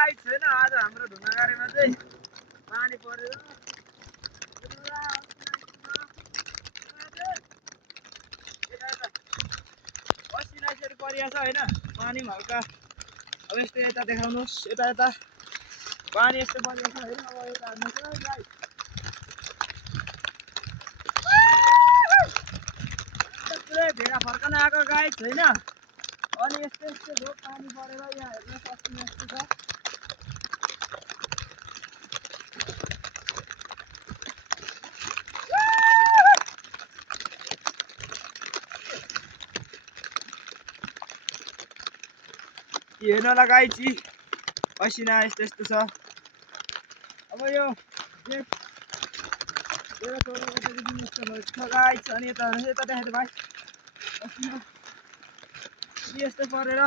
लगाइ छैन आज हाम्रो ढुङ्गागाडीमा चाहिँ पानी परेर असिना यसरी परिरहेछ होइन पानी हल्का अब यस्तो यता देखाउनुहोस् यता यता पानी यस्तो परिरहेछ होइन अब यता हेर्नुहोस् गाई पुरै भेडा फर्कन आएको गाई छैन अनि यस्तो यस्तो झोक पानी परेर यहाँ हेर्न सक्ने यस्तो छ हेर्न लगाइची असिना यस्तो यस्तो छ अब यो गाइस अनि यता देखाइदिनु भाइ असिना यस्तो परेर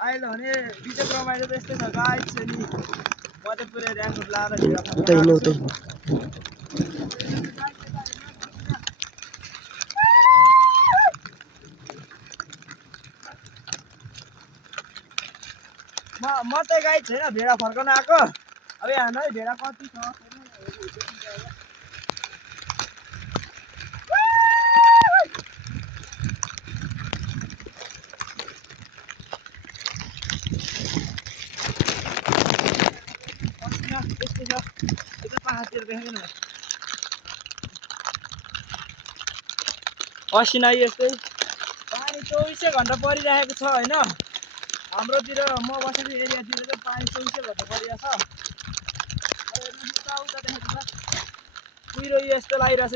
आइलो भने बिजोक रमाइलो त यस्तै छ गाइस अनि म चाहिँ पुरै ऱ्याङ्क लाएर म चाहिँ गाई छैन भेडा फर्कन आएको अब यहाँ है भेडा कति छ असिना यस्तै पानी 24 घण्टा परिरहेको छ होइन हाम्रोतिर म बसेको एरियातिर चाहिँ पानी 24 घण्टा परिरहेछ कुहिरो यस्तो लागिरहेछ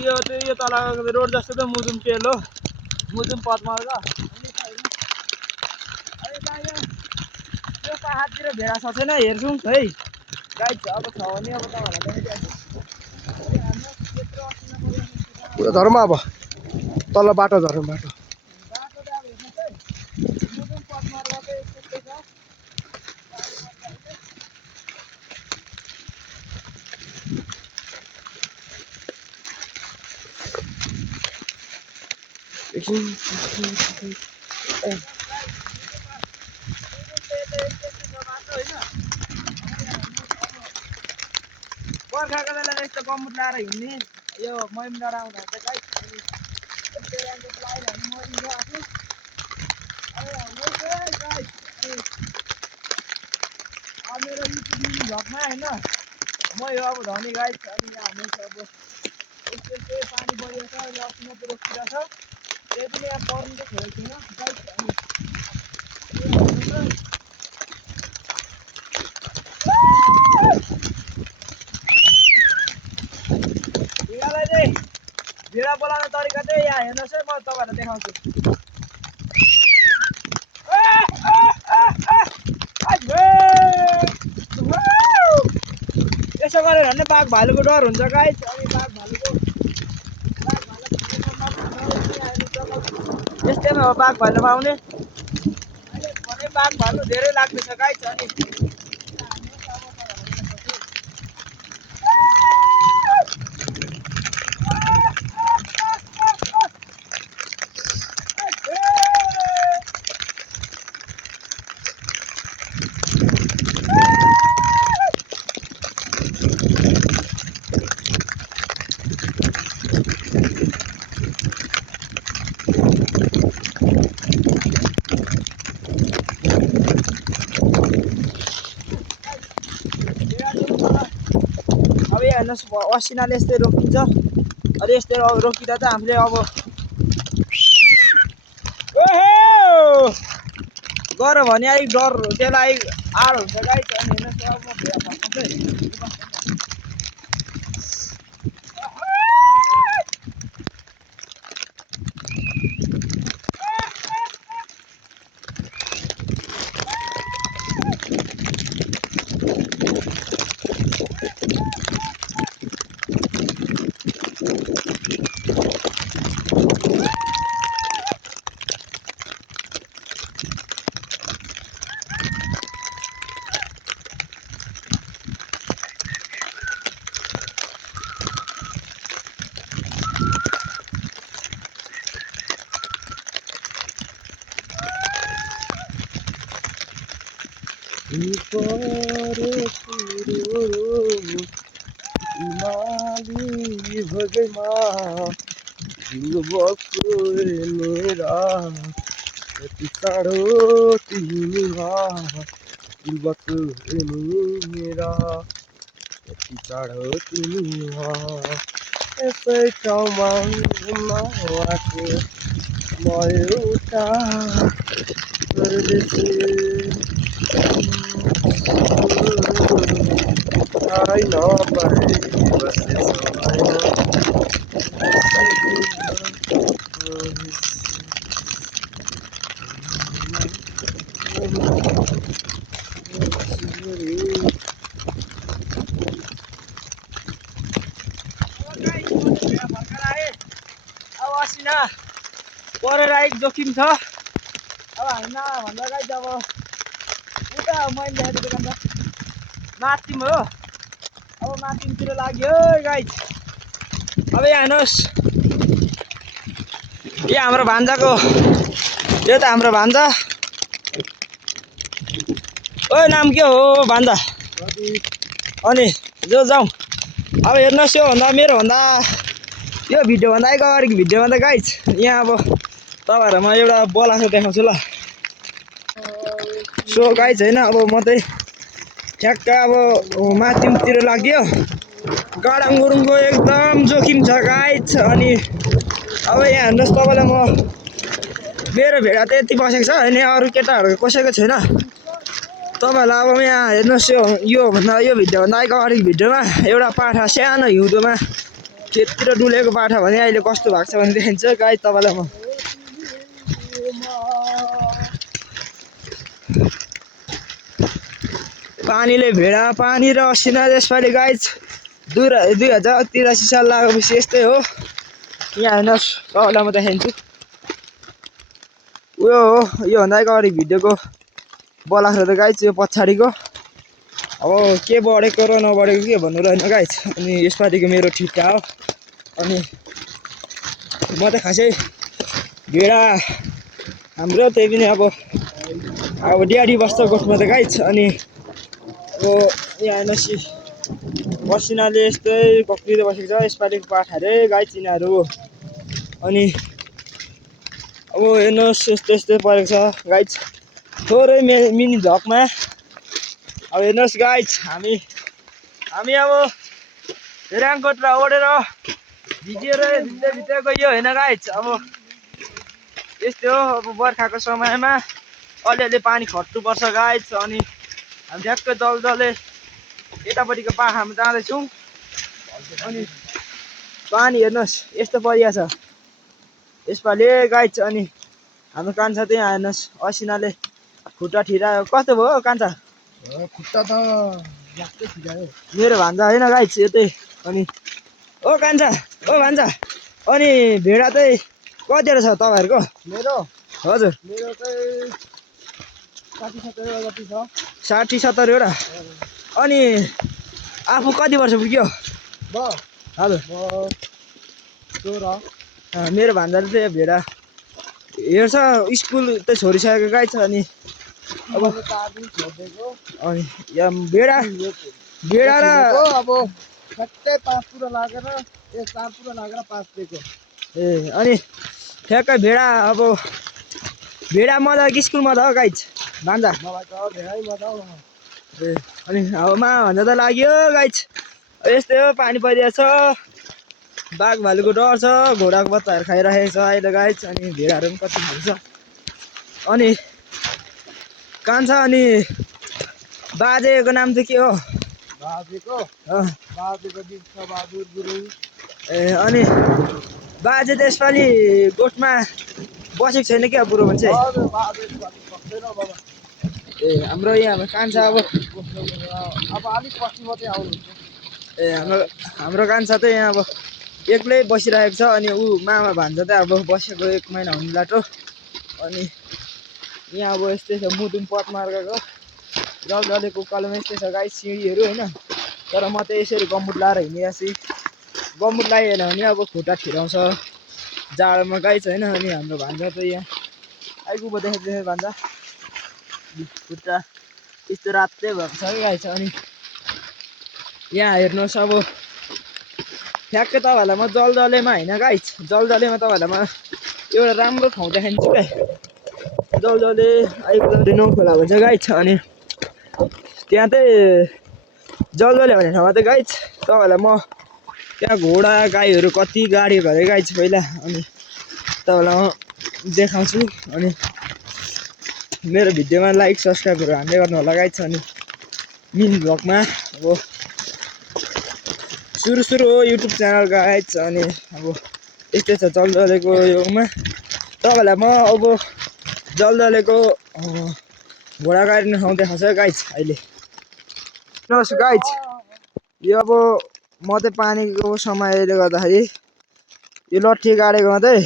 यो तल रोड जस्तो त मुजुम तेल हो मुजुम पदमार्ग यो पाहाडतिर भेडा छ छैन हेर्छौँ है गाई अब छ भने अब तपाईँहरूलाई झर्मा अब तल बाटो झरौँ बाटो बर्खाको बेला यस्तो गम्बुट लाएर हिँड्ने यो महिन्द्रा आउँदा चाहिँ गाई मेरो युट्युब भ्लगमा होइन म यो अब धनी गाई अनि यहाँ हामी अब यस्तो पानी परिरहेछ अहिले असिना रोकिरहेछ त्यही पनि यहाँ पर्नु त छोडेको छैन गाई भेडालाई चाहिँ भेडा बोलाउने तरिका चाहिँ यहाँ हेर्नुहोस् है म तपाईँहरूलाई देखाउँछु यसो गरेर भने बाघ भालुको डर हुन्छ गाई अनि बाघ भालुको यस्तैमा हो बाघ भालु आउने अहिले भने बाघ भालु धेरै लाग्दैछ गाई अनि अब यहाँ हेर्नुहोस् असिनाले यस्तै रोकिन्छ अनि यस्तै रोकिँदा चाहिँ हामीले अब गऱ्यो भने अलिक डर त्यसलाई आर हुन्छ गाई अनि हेर्नुहोस् अब म भेडा फर्काउँछु हिमाली भगमा बक्सो मेरा यति टाढो तिमीमा बक्सो मेरा यति टाढो तिमीमा यसै ठाउँमा आएको म एउटा परदेशी थाहै नपाए बसेछ अब असिना परेर आएको जोखिम छ। अब हामी नभन्दा गाइज अब उता मैले देखाएको दोकान छ माथिम हो। अब माथिमतिर लाग्यो गाइज। अब यहाँ हेर्नुहोस्, यो हाम्रो भान्जाको, यो त हाम्रो भान्जा। ओ नाम के हो भान्जा? अनि जो जाउँ। अब हेर्नुहोस्, योभन्दा मेरोभन्दा यो भिडियोभन्दा अगाडिको भिडियोमा त गाइज यहाँ अब तपाईँहरूलाई म एउटा बोलाएको देखाउँछु ल। सो गाइज होइन, अब म चाहिँ ठ्याक्क अब माथितिर लाग्यो। गाडाङ गुरुङको एकदम जोखिम छ गाइज। अनि अब यहाँ हेर्नुहोस्, तपाईँलाई म मेरो भेडा त यति बसेको छ, अनि अरू केटाहरूको कसैको छैन। तपाईँहरूलाई अब यहाँ हेर्नुहोस्, यो भिडियोभन्दा अगाडिको भिडियोमा एउटा पाठा सानो हिउँदोमा खेततिर डुलेको पाठा भने अहिले कस्तो भएको छ भने देखिन्छ गाइज तपाईँलाई म। पानीले भेडा पानी र असिना यसपालि गाइज 2083 साल लागेपछि यस्तै हो। यहाँ हेर्नुहोस्, तपाईँलाई म देखाइदिन्छु। उयो हो योभन्दा अगाडि भिडियोको बोलाएको त गाइज यो पछाडिको। अब के बढेको र नबढेको के भन्नु रहेन गाइज। अनि यसपालिको मेरो ठिक्का हो। अनि म त खासै भेडा हाम्रो त्यही पनि अब ड्याडी बस्छ गोठमा त गाइज। अनि अब यहाँ हेर्नुहोस्, पसिनाले यस्तै कक्रिँदै बसेको छ यसपालिको पाठा रे गाइज यिनीहरू। अनि अब हेर्नुहोस्, यस्तो यस्तै परेको छ गाइज थोरै मिनी झकमा। अब हेर्नुहोस् गाइज, हामी अब रेङकोटमा ओढेर भिजेर भित्र गयो होइन गाइज। अब यस्तै हो, अब बर्खाको समयमा अलिअलि पानी खट्नुपर्छ गाइज। अनि हामी ठ्याक्कै जलजले यतापट्टिको पाखामा जाँदैछौँ। अनि पानी हेर्नुहोस् यस्तो परिया छ यसपालि गाइज। अनि हाम्रो कान्छा त्यही हेर्नुहोस्, असिनाले खुट्टा ठिरायो। कस्तो भयो कान्छा? खुट्टा त लाग्दै ठिकायो। मेरो भान्जा होइन गाइज यो चाहिँ। अनि ओ कान्छा, ओ भान्जा, अनि भेडा चाहिँ कतिवटा छ तपाईँहरूको? मेरो हजुर, मेरो चाहिँ 60-70 जति छ। 60-70वटा। अनि आफू कति वर्ष पुग्यो? हजुर, 16। मेरो भान्जाले चाहिँ भेडा हेर्छ, स्कुल त छोडिसकेको गाइज। अनि अब अनि यहाँ भेडा र अब ठ्याक्कै 5 पुरा लागेर 4 पुरा लागेर 5 दिएको। ए अनि ठ्याक्कै भेडा अब भेडा मजा कि स्कुल मजा हो गाइज भान्जा? मलाई त धेरै मजा हो। ए अनि अब मा भन्दा त लाग्यो गाइज। यस्तै हो, पानी परिरहेको छ, बाघ भालुको डर छ, घोडाको बच्चाहरू खाइरहेको छ अहिले गाइज। अनि भेडाहरू पनि कति खान्छ। अनि कान्छा अनि बाजेको नाम चाहिँ के हो? बाजेको बिर्खबहादुर गुरुङ। ए अनि बाजे त यसपालि गोठमा बसेको छैन क्या बुढो मान्छे? ए हाम्रो यहाँ कान्छा अब अलिक पछि मात्रै आउनुहुन्छ। ए हाम्रो कान्छा चाहिँ यहाँ अब एक्लै बसिरहेको छ। अनि ऊ मामा भान्जा चाहिँ अब बसेको 1 महिना हुनु लाटो। अनि यहाँ अब यस्तै छ मुदुम पदमार्गको जलजलेको उकालोमा यस्तै छ गाइस सिँढीहरू होइन। तर म चाहिँ यसरी गम्बुट लाएर हिँडिरहेको छु। गम्बुट लगाएन भने अब खुट्टा ठिराउँछ जाडोमा गाइस होइन। अनि हाम्रो भान्जा चाहिँ यहाँ आइपुग्यो, देखेको भान्जा खुट्टा यस्तो रातै भएको छ कि गाइस। अनि यहाँ हेर्नुहोस् अब ठ्याक्कै तपाईँहरूलाई म जलजलेमा होइन गाइस, जलजलेमा तपाईँहरूलाई म एउटा राम्रो ठाउँ देखाइदिन्छु क्या। जलजले आइपुग्दा नौ खोला भन्छ गाइस। अनि त्यहाँ चाहिँ जलजले भन्ने ठाउँमा चाहिँ गाइस तपाईँहरूलाई म त्यहाँ घोडा गाईहरू कति गाडेको अरे गाइस पहिला। अनि तपाईँलाई म देखाउँछु। अनि मेरो भिडियोमा लाइक सब्सक्राइबहरू हान्दै गर्नु होला गाइस। अनि मिन भ्लगमा अब सुरु हो युट्युब च्यानल गाइस। अनि अब यस्तै छ जलजलेको योमा तपाईँहरूलाई म अब जलजलेको घोडा गाड्ने ठाउँ देखाउँछ गाइस अहिले। हेर्नुहोस् गाइस, यो अब म चाहिँ पानीको समयले गर्दाखेरि यो लट्ठी गाडेको मात्रै